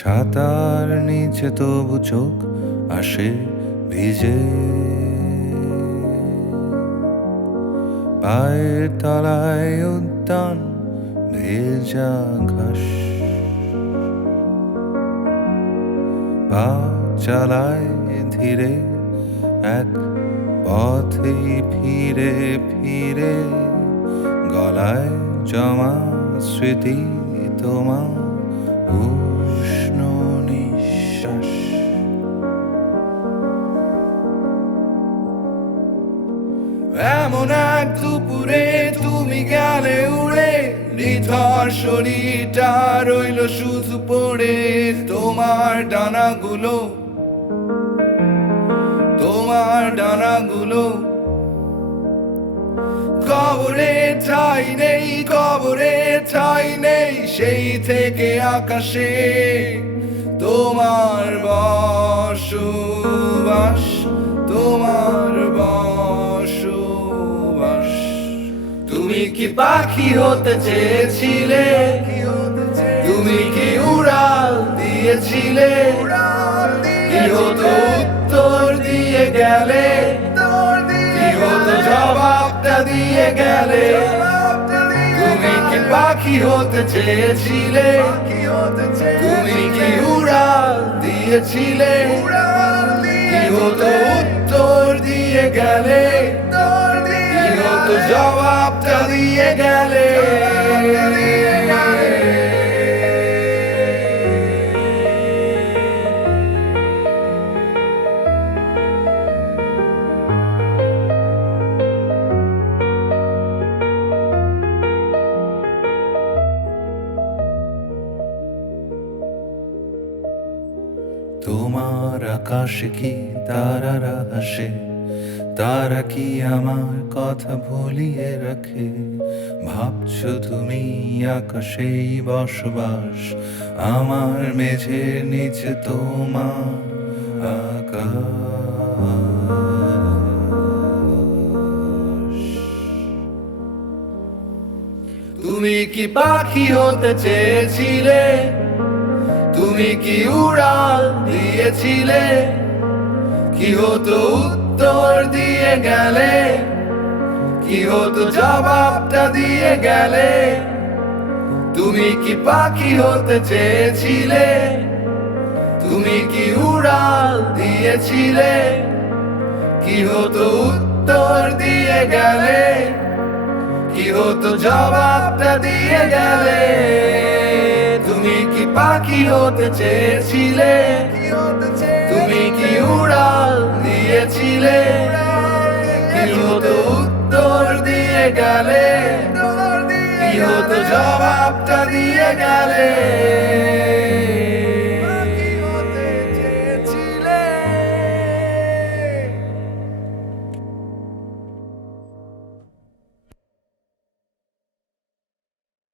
ছাতার নিচে তবু চোখ আসে ভিজে, পায়ের তলায় উদ্যান ভেজা ঘাস, পা চালায় ধীরে এক পথে ফিরে ফিরে, গলায় জমা স্মৃতি তোমার উষ্ণ নিঃশ্বাস। এমন এক দুপুরে তুমি গেলে উড়ে, নিথর শরীরটা রইল শুধু পড়ে। তোমার ডানাগুলো, তোমার ডানাগুলো কবরে ঠাই নেই, কবরে ঠাই নেই। সেই থেকে আকাশে তোমার বসবাস, তোমার বসবাস। তুমি কি পাখি হতে চেয়েছিলে? তুমি কি উড়াল দিয়েছিলে? কি হতো উত্তর দিয়ে গেলে? কি হতো জবাবটা দিয়ে গেলে? তুমি কি পাখি হতে চেয়েছিলে? তুমি কি উড়াল দিয়েছিলে? কি হতো উত্তর দিয়ে গেলে? কি হতো জবাবটা দিয়ে গেলে? তোমার আকাশে কি তারারা হাসে? তারা কি আমার কথা ভুলিয়ে রাখে? ভাবছো তুমি আকাশেই বসবাস, আমার মেঝের নিচে তোমার আকাশ। তুমি কি পাখি হতে চেয়েছিলে? তুমি কি উড়াল দিয়েছিলে? কি হতো উত্তর দিয়ে গেলে? কি হতো জবাবটা দিয়ে গেলে? তুমি কি পাখি হতে চেয়েছিলে? তুমি কি উড়াল দিয়েছিলে? কি হতো উত্তর দিয়ে গেলে? কি হতো জবাবটা দিয়ে গেলে? তুমি কি পাখি হতে চেয়েছিলে? তুমি কি উড়াল দিয়েছিলে? কি হতো উত্তর দিয়ে গেলে? কি হতো জবাবটা দিয়ে গেলে?